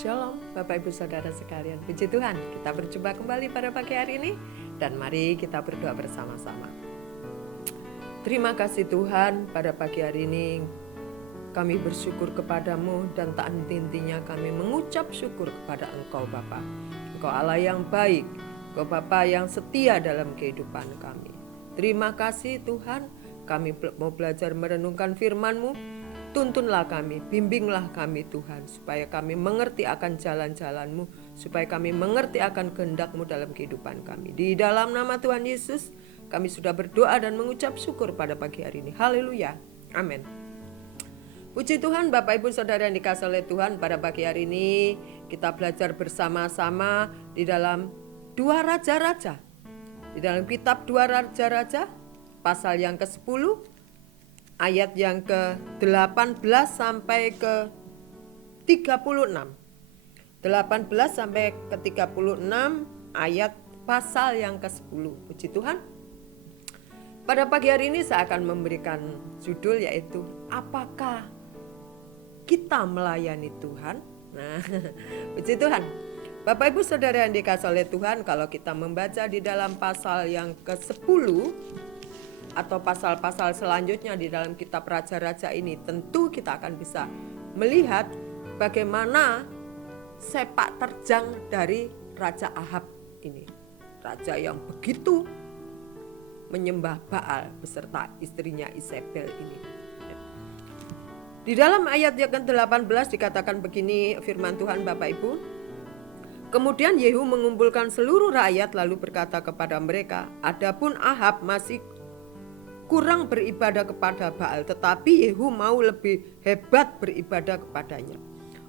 Shalom Bapak Ibu Saudara sekalian, puji Tuhan kita berjumpa kembali pada pagi hari ini. Dan mari kita berdoa bersama-sama. Terima kasih Tuhan, pada pagi hari ini kami bersyukur kepadamu dan tak henti-hentinya kami mengucap syukur kepada Engkau Bapa. Engkau Allah yang baik, Engkau Bapa yang setia dalam kehidupan kami. Terima kasih Tuhan, kami mau belajar merenungkan firman-Mu. Tuntunlah kami, bimbinglah kami Tuhan, supaya kami mengerti akan jalan-jalan-Mu, supaya kami mengerti akan kehendak-Mu dalam kehidupan kami. Di dalam nama Tuhan Yesus, kami sudah berdoa dan mengucap syukur pada pagi hari ini. Haleluya, amin. Puji Tuhan, Bapak Ibu Saudara yang dikasihi oleh Tuhan, pada pagi hari ini kita belajar bersama-sama di dalam Dua Raja-Raja. Di dalam kitab Dua Raja-Raja, pasal yang ke-10, ayat yang ke-18 sampai ke-36. 18 sampai ke-36 ayat pasal yang ke-10. Puji Tuhan. Pada pagi hari ini saya akan memberikan judul yaitu apakah kita melayani Tuhan? Nah, puji Tuhan. Bapak Ibu Saudara yang dikasihi oleh Tuhan, kalau kita membaca di dalam pasal yang ke-10 atau pasal-pasal selanjutnya di dalam kitab Raja-Raja ini, tentu kita akan bisa melihat bagaimana sepak terjang dari Raja Ahab ini. Raja yang begitu menyembah Baal beserta istrinya Isabel ini. Di dalam ayat yang ke-18 dikatakan begini firman Tuhan Bapak Ibu. Kemudian Yehu mengumpulkan seluruh rakyat lalu berkata kepada mereka, adapun Ahab masih kurang beribadah kepada Baal, tetapi Yehu mau lebih hebat beribadah kepadanya.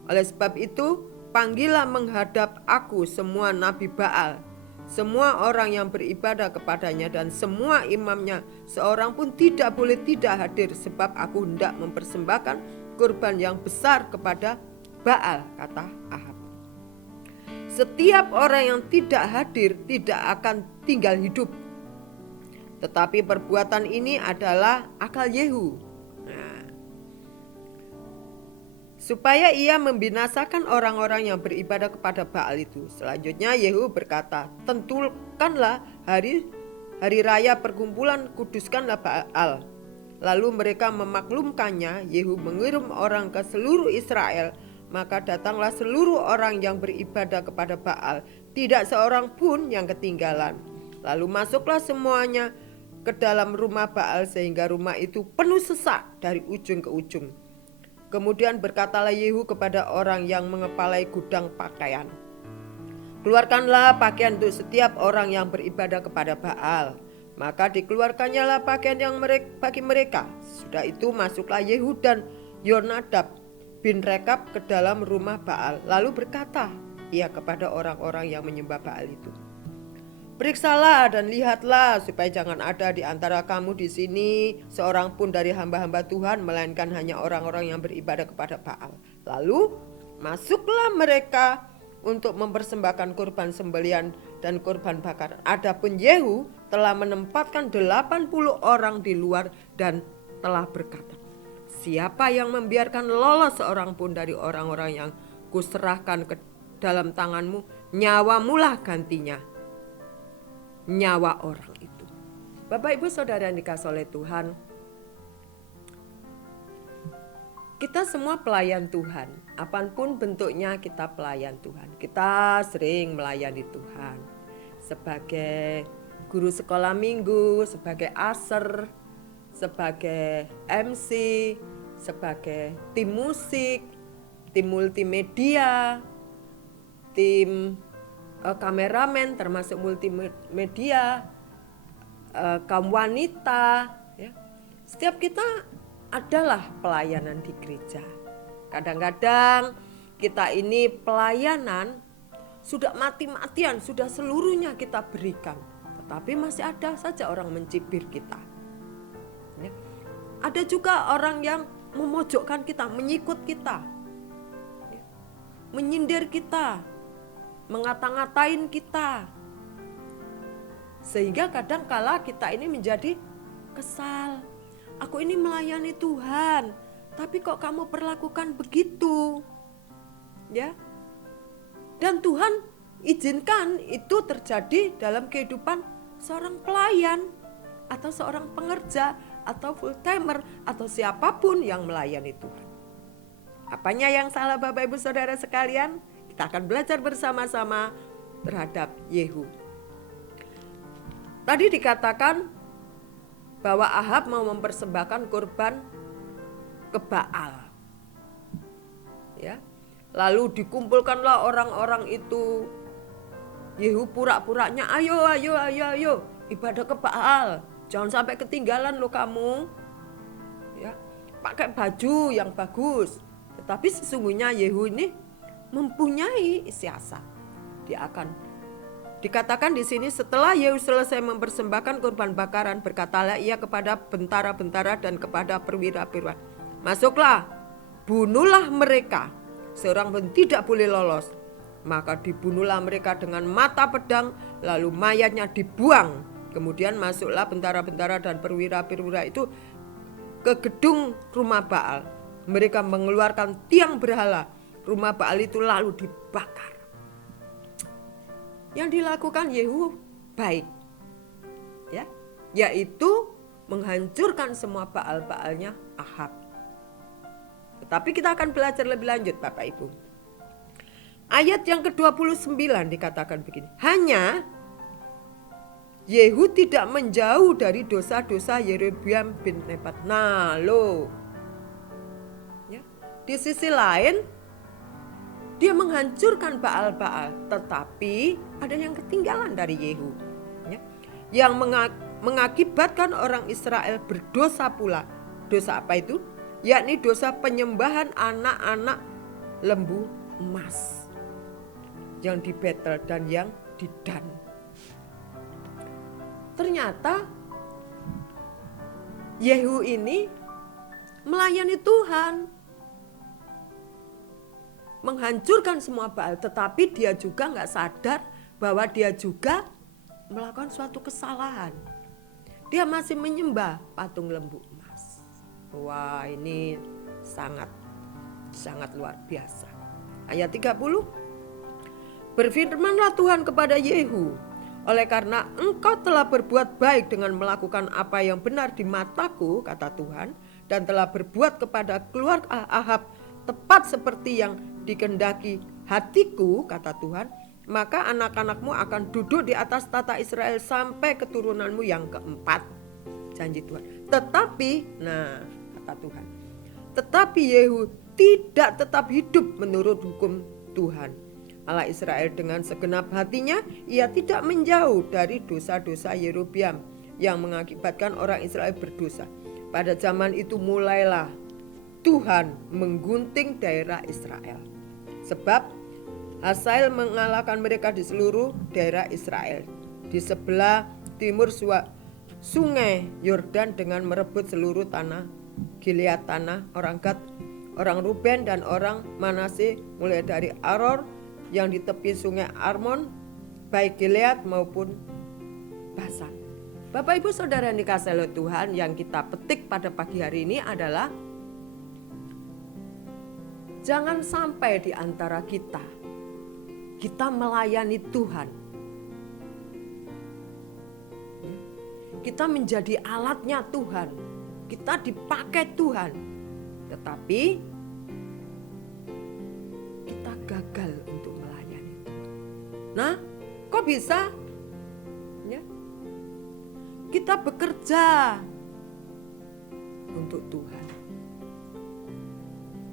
Oleh sebab itu, panggillah menghadap aku semua nabi Baal, semua orang yang beribadah kepadanya dan semua imamnya, seorang pun tidak boleh tidak hadir, sebab aku hendak mempersembahkan kurban yang besar kepada Baal, kata Ahab. Setiap orang yang tidak hadir tidak akan tinggal hidup. Tetapi perbuatan ini adalah akal Yehu. Nah, supaya ia membinasakan orang-orang yang beribadah kepada Baal itu. Selanjutnya Yehu berkata, tentukanlah hari raya perkumpulan, kuduskanlah Baal. Lalu mereka memaklumkannya. Yehu mengirim orang ke seluruh Israel. Maka datanglah seluruh orang yang beribadah kepada Baal, tidak seorang pun yang ketinggalan. Lalu masuklah semuanya ke dalam rumah Baal sehingga rumah itu penuh sesak dari ujung ke ujung. Kemudian berkatalah Yehu kepada orang yang mengepalai gudang pakaian, keluarkanlah pakaian untuk setiap orang yang beribadah kepada Baal. Maka dikeluarkannya lah pakaian yang bagi mereka. Sudah itu masuklah Yehu dan Yonadab bin Rekab ke dalam rumah Baal. Lalu berkata ia kepada orang-orang yang menyembah Baal itu, periksalah dan lihatlah supaya jangan ada di antara kamu di sini seorang pun dari hamba-hamba Tuhan, melainkan hanya orang-orang yang beribadah kepada Baal. Lalu masuklah mereka untuk mempersembahkan kurban sembelihan dan kurban bakaran. Adapun Yehu telah menempatkan 80 orang di luar dan telah berkata, siapa yang membiarkan lolos seorang pun dari orang-orang yang kuserahkan ke dalam tanganmu, nyawamulah gantinya nyawa orang itu. Bapak Ibu Saudara yang dikasihi oleh Tuhan, kita semua pelayan Tuhan. Apapun bentuknya kita pelayan Tuhan. Kita sering melayani Tuhan sebagai guru sekolah minggu, sebagai aser, sebagai MC, sebagai tim musik, tim multimedia, tim kameramen termasuk multimedia, kaum wanita, ya. Setiap kita adalah pelayanan di gereja. Kadang-kadang kita ini pelayanan sudah mati-matian, sudah seluruhnya kita berikan, tetapi masih ada saja orang mencibir kita, ya. Ada juga orang yang memojokkan kita, menyikut kita, ya. Menyindir kita, mengata-ngatain kita, sehingga kadang kala kita ini menjadi kesal. Aku ini melayani Tuhan, tapi kok kamu perlakukan begitu, ya? Dan Tuhan izinkan itu terjadi dalam kehidupan seorang pelayan atau seorang pengerja atau full timer atau siapapun yang melayani Tuhan. Apanya yang salah Bapak Ibu Saudara sekalian? Kita akan belajar bersama-sama terhadap Yehu. Tadi dikatakan bahwa Ahab mau mempersembahkan kurban ke Baal. Ya. Lalu dikumpulkanlah orang-orang itu. Yehu pura-puranya, ayo ibadah ke Baal. Jangan sampai ketinggalan loh kamu. Ya, pakai baju yang bagus. Tetapi sesungguhnya Yehu ini mempunyai siasat. Dia akan dikatakan di sini setelah Yehu selesai mempersembahkan kurban bakaran, berkatalah ia kepada bentara-bentara dan kepada perwira-perwira, masuklah, bunuhlah mereka, seorang pun tidak boleh lolos. Maka dibunuhlah mereka dengan mata pedang, lalu mayatnya dibuang. Kemudian masuklah bentara-bentara dan perwira-perwira itu ke gedung rumah Baal. Mereka mengeluarkan tiang berhala. Rumah Baal itu lalu dibakar. Yang dilakukan Yehu baik, ya, yaitu menghancurkan semua Baal-Baalnya Ahab. Tetapi kita akan belajar lebih lanjut Bapak Ibu. Ayat yang ke-29 dikatakan begini, hanya Yehu tidak menjauh dari dosa-dosa Yerobeam bin Nebat. Nah loh, ya, di sisi lain dia menghancurkan Baal-Baal, tetapi ada yang ketinggalan dari Yehu, ya, yang mengakibatkan orang Israel berdosa pula. Dosa apa itu? Yakni dosa penyembahan anak-anak lembu emas yang di Betel dan yang di Dan. Ternyata Yehu ini melayani Tuhan, menghancurkan semua Baal, tetapi dia juga gak sadar bahwa dia juga melakukan suatu kesalahan. Dia masih menyembah patung lembu emas. Wah, ini sangat luar biasa. Ayat 30, berfirmanlah Tuhan kepada Yehu, oleh karena engkau telah berbuat baik dengan melakukan apa yang benar di mataku, kata Tuhan, dan telah berbuat kepada keluarga Ahab tepat seperti yang dikehendaki hatiku, kata Tuhan, maka anak-anakmu akan duduk di atas tata Israel sampai keturunanmu yang keempat. Janji Tuhan. Tetapi, nah kata Tuhan, tetapi Yehu tidak tetap hidup menurut hukum Tuhan Allah Israel. Dengan segenap hatinya ia tidak menjauh dari dosa-dosa Yerobeam yang mengakibatkan orang Israel berdosa. Pada zaman itu mulailah Tuhan menggunting daerah Israel, sebab Hazael mengalahkan mereka di seluruh daerah Israel di sebelah timur sungai Yordan dengan merebut seluruh tanah Gilead, tanah orang Gad, orang Ruben dan orang Manase, mulai dari Aror yang di tepi sungai Arnon, baik Gilead maupun Basan. Bapak Ibu Saudara yang dikasihi oleh Tuhan, yang kita petik pada pagi hari ini adalah jangan sampai di antara kita melayani Tuhan, kita menjadi alatnya Tuhan, kita dipakai Tuhan, tetapi kita gagal untuk melayani Tuhan. Nah, kok bisa? Ya, kita bekerja untuk Tuhan,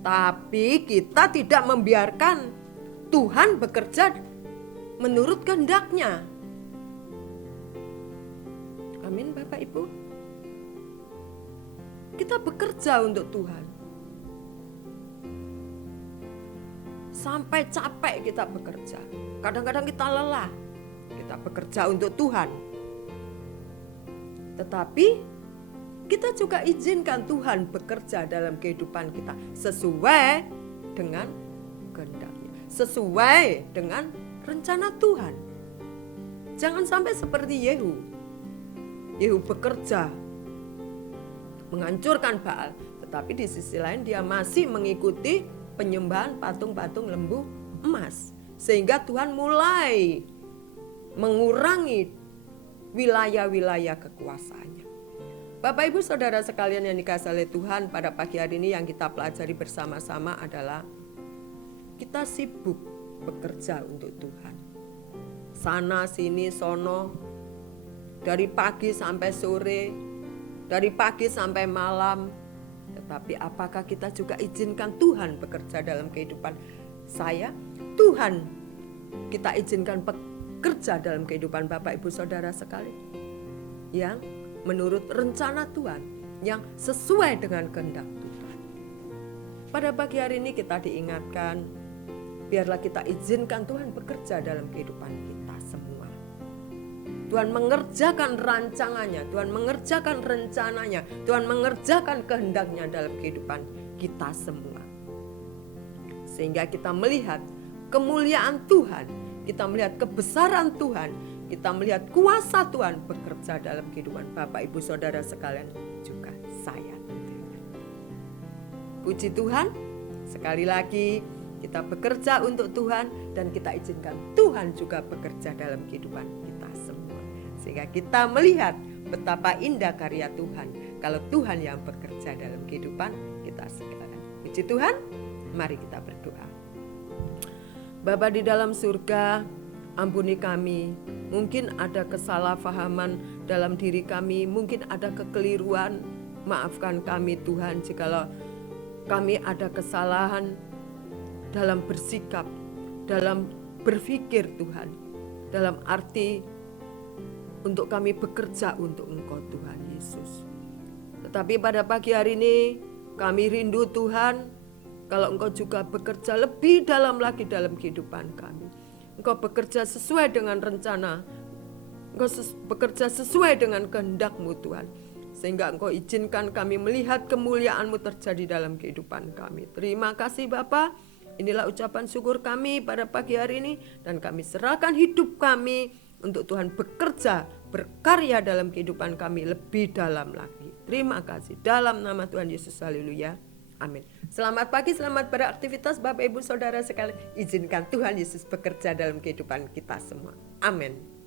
tapi kita tidak membiarkan Tuhan bekerja menurut kehendak-Nya. Amin Bapak Ibu. Kita bekerja untuk Tuhan. Sampai capek kita bekerja. Kadang-kadang kita lelah. Kita bekerja untuk Tuhan. Tetapi kita juga izinkan Tuhan bekerja dalam kehidupan kita sesuai dengan kehendak-Nya, sesuai dengan rencana Tuhan. Jangan sampai seperti Yehu. Yehu bekerja menghancurkan Baal, tetapi di sisi lain dia masih mengikuti penyembahan patung-patung lembu emas. Sehingga Tuhan mulai mengurangi wilayah-wilayah kekuasaannya. Bapak Ibu Saudara sekalian yang dikasihi oleh Tuhan, pada pagi hari ini yang kita pelajari bersama-sama adalah kita sibuk bekerja untuk Tuhan. Sana sini sono, dari pagi sampai sore, dari pagi sampai malam. Tetapi apakah kita juga izinkan Tuhan bekerja dalam kehidupan saya? Tuhan kita izinkan bekerja dalam kehidupan Bapak Ibu Saudara sekalian, yang menurut rencana Tuhan, yang sesuai dengan kehendak Tuhan. Pada pagi hari ini kita diingatkan, biarlah kita izinkan Tuhan bekerja dalam kehidupan kita semua. Tuhan mengerjakan rancangannya, Tuhan mengerjakan rencananya, Tuhan mengerjakan kehendaknya dalam kehidupan kita semua. Sehingga kita melihat kemuliaan Tuhan, kita melihat kebesaran Tuhan, kita melihat kuasa Tuhan bekerja dalam kehidupan Bapak Ibu Saudara sekalian, juga saya tentunya. Puji Tuhan, sekali lagi kita bekerja untuk Tuhan dan kita izinkan Tuhan juga bekerja dalam kehidupan kita semua. Sehingga kita melihat betapa indah karya Tuhan kalau Tuhan yang bekerja dalam kehidupan kita sekalian. Puji Tuhan, mari kita berdoa. Bapa di dalam surga, ampuni kami. Mungkin ada kesalahpahaman dalam diri kami, mungkin ada kekeliruan. Maafkan kami Tuhan jikalau kami ada kesalahan dalam bersikap, dalam berpikir Tuhan, dalam arti untuk kami bekerja untuk Engkau Tuhan Yesus. Tetapi pada pagi hari ini kami rindu Tuhan, kalau Engkau juga bekerja lebih dalam lagi dalam kehidupan kami. Engkau bekerja sesuai dengan rencana, Engkau bekerja sesuai dengan kehendak-Mu Tuhan. Sehingga Engkau izinkan kami melihat kemuliaan-Mu terjadi dalam kehidupan kami. Terima kasih Bapa. Inilah ucapan syukur kami pada pagi hari ini. Dan kami serahkan hidup kami untuk Tuhan bekerja, berkarya dalam kehidupan kami lebih dalam lagi. Terima kasih. Dalam nama Tuhan Yesus, haleluya. Amin. Selamat pagi, selamat beraktivitas Bapak Ibu Saudara sekalian. Izinkan Tuhan Yesus bekerja dalam kehidupan kita semua. Amin.